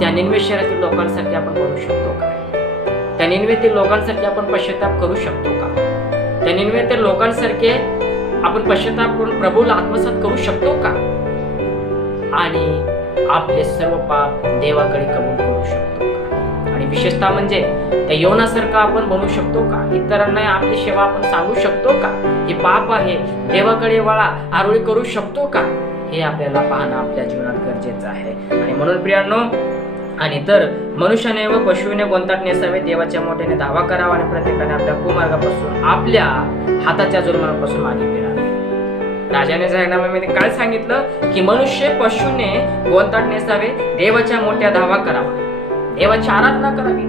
त्या निनिवे शहरातील लोकांसाठी आपण बनू शकतो का? त्या निनिवेतील लोकांसाठी आपण पश्चाताप करू शकतो का? त्या निनिवेतील लोकांसारखे आपण पश्चाताप करून प्रभूला आत्मसात करू शकतो का? आणि आपले सर्व पाप देवाकडे कबूल करू शकतो का? आणि विशेषतः म्हणजे त्या योनासारखं आपण बनू शकतो का? इतरांना आपली सेवा आपण सांगू शकतो का? हे पाप आहे, देवाकडे वळा, आरोळी करू शकतो का? हे आपल्याला पाहणं आपल्या जीवनात गरजेचं आहे. आणि म्हणून प्रियांनो, आणि तर मनुष्याने व पशुविने गोंताट नेसावे, देवाच्या मोठ्याने धावा करावा आणि प्रत्येकाने आपल्या कुमार्गापासून, आपल्या हाताच्या जुलमापासून मागे फिरावे. राजाने जाहीरनाम्यामध्ये काय सांगितलं की मनुष्य पशुने गोंताट नेसावे, देवाच्या मोठ्या धावा करावा, देवाची आराधना करावी,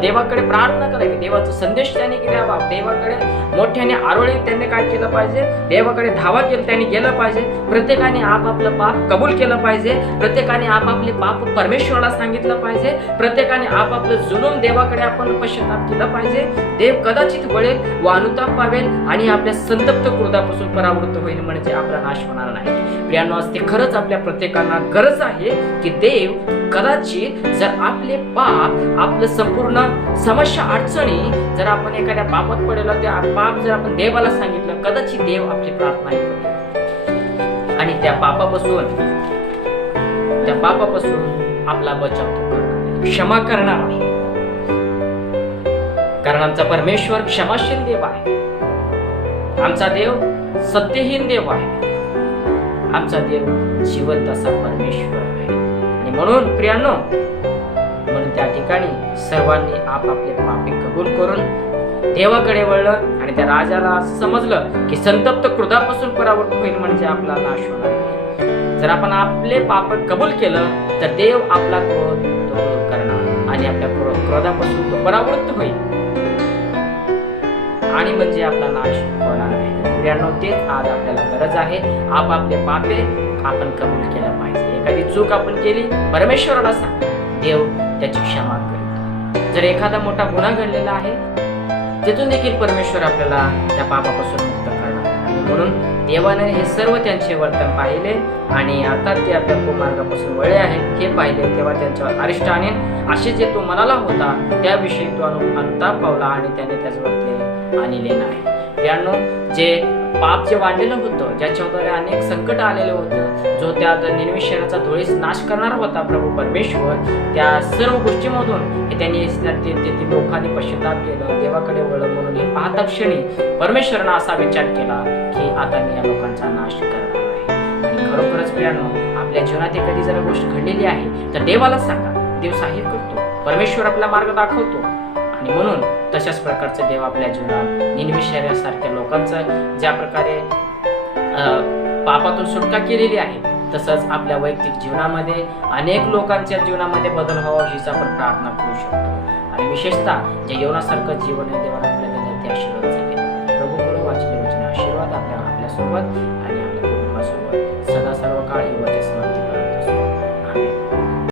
देवाकडे प्रार्थना करावी, देवाचा संदेश त्यांनी द्यावा, देवाकडे मोठ्याने आरोळी त्यांनी काय केलं पाहिजे, देवाकडे धावा केलं त्यांनी गेलं पाहिजे. प्रत्येकाने आपापलं पाप कबूल केलं पाहिजे, प्रत्येकाने आपापले पाप परमेश्वराला सांगितलं पाहिजे, प्रत्येकाने आपापलं जुलूम देवाकडे आपण पश्चाताप केलं पाहिजे. देव कदाचित वळेल व अनुताप पावेल आणि आपल्या संतप्त क्रोधापासून परावृत्त होईल, म्हणजे आपला नाश होणार नाही. प्रियांनो, असते खरंच आपल्या प्रत्येकांना गरज आहे की देव कदाचित जर आपले पाप, आपलं संपूर्ण समस्या अडचणी जर आपण एखाद्या पापात पडलो, त्या पाप जर आपण देवाला सांगितलं, कदाचित देव आपली प्रार्थना ऐकतो आणि त्या पापापासून आपला बचाव करणार, क्षमा करणार आहे. कारण आमचा परमेश्वर क्षमाशील देव आहे, आमचा देव सत्यहीन देव आहे, आमचा देव जिवंत असा परमेश्वर आहे. आणि म्हणून प्रियांनो, म्हणून त्या ठिकाणी सर्वांनी आपापले पापे कबूल करून देवाकडे वळलं आणि त्या राजाला समजलं की संतप्त क्रोधापासून परावृत्त होईल, म्हणजे आपला नाश होणार आहे. जर आपण आपले पाप कबूल केलं तर देव आपला क्रोध दूर करणार आणि आपल्या क्रोधापासून तो परावृत्त होईल आणि म्हणजे आपला नाश होणार नाही. प्रियांनो, तेच आज आपल्याला गरज आहे. आपापले पापे आपण कबूल केलं पाहिजे. एखादी चूक आपण केली, परमेश्वराला सांग, देव त्याची क्षमा करतो. जर एखादा मोठा गुन्हा घडलेला आहे, तिथून देखील परमेश्वर आपल्याला त्या पापापासून मुक्त करणार. आणि म्हणून देवाने हे सर्व त्यांचे वर्तन पाहिले आणि अर्थात ते आपल्या कुमार्गापासून वळे आहेत हे पाहिले, तेव्हा त्यांच्यावर अरिष्ट आणेन असे जे तो मनाला होता त्याविषयी तो अनुताप पावला आणि त्याने त्याच्यावरती आणले नाही. प्रियांनो, जे पाप जे वाढलेलं होतं, ज्याच्याद्वारे अनेक संकट आलेलं होतं, जो त्या निनिवे शहराचा धुळीस नाश करणार होता प्रभू परमेश्वर, त्या सर्व गोष्टीमधून त्यांनी लोकांनी पश्चाताप केलं, देवाकडे वळलं. म्हणून पाहता क्षणी परमेश्वरानं असा विचार केला की आता मी या लोकांचा नाश करणार आहे. आणि खरोखरच प्रियांनो, आपल्या जीवनात एखादी जर गोष्ट घडलेली आहे तर देवाला सांगा, देव सहाय्य करतो, परमेश्वर आपला मार्ग दाखवतो. आणि म्हणून तशाच प्रकारचं देव आपल्या जीवनात निनिवे शहरासारख्या लोकांचं ज्या प्रकारे पापातून सुटका केलेली आहे, तसंच आपल्या वैयक्तिक जीवनामध्ये अनेक लोकांच्या जीवनामध्ये बदल व्हावा हीच आपण प्रार्थना करू शकतो. आणि विशेषतः जे योनासारखं जीवन आहे, देवाला आपल्याला दिलं ते आशीर्वाद झाले. प्रभू करू वाचले वचन आशीर्वाद आपल्यासोबत आणि आपल्या कुटुंबासोबत सदा सर्व काळ